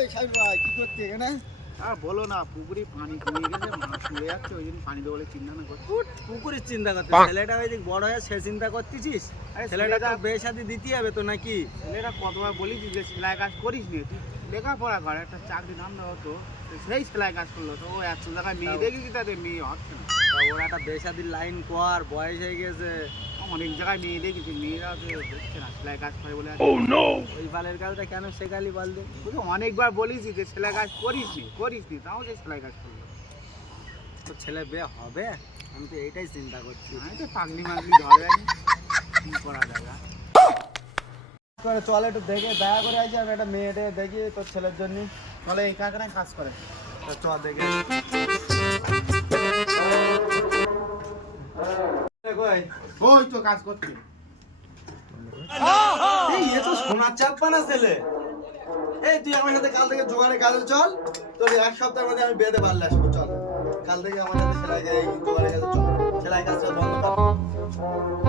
এই সাহেব ভাই কি করতে এখানে? আর বলো না, পুকুরে পানি কমে গেছে, মাছ মরে যাচ্ছে, ওই জন্য পানি দেবো বলে চিন্তা না করছি। পুকুরের চিন্তা করতে ছেলেটা ওই দিক বড় হয়ে সে চিন্তা করতেছিস? আরে ছেলেটা তো ছেলেটা- বিয়ে শাদী দিতে হবে তো নাকি? ছেলেরা কতবার বলেছি যে সেলাই কাজ করিস নি, তুই লেখাপড়া কর, একটা চাকরি নাম দেওয়া হতো, তো সেই সেলাই কাজ করলো। তো ও এত জায়গায় মেয়ে দেখেছি, তাদের মেয়ে হচ্ছে না। তা ওর একটা বিয়ে শাদীর লাইন কর, বয়স হয়ে গেছে। অনেক জায়গায় মেয়ে দেখেছি, মেয়েরা তো হচ্ছে না, সেলাই কাজ করে বলে। ওই বালের কাজটা কেন শেখালি বল দে? তোকে অনেকবার বলেছি যে সেলাই কাজ করিস নি, তাও যে সেলাই কাজ করলো। তো ছেলে বিয়ে হবে? আমি তো এইটাই চিন্তা করছি। আমি তো পাগলি মাগলি ধরে আনি, কি করা যায়? চল একটু দেখে দেখা করে আসি, আমি একটা মেয়েটে দেখি তোর ছেলের জন্য। তাহলে এই কারখানায় কাজ করে। চল দেখে ওই তো কাজ করছে। এ তো সোনার চাপ্পা না ছেলে। এই তুই আমার সাথে কাল থেকে জোগাড়ে কাজে চল, তোর এক সপ্তাহের মধ্যে আমি বেঁধে পারলে আসবো। চল কাল থেকে আমার সাথে সেলাই জোগাড়ে কাজে চল, সেলাই কাজটা বন্ধ কর।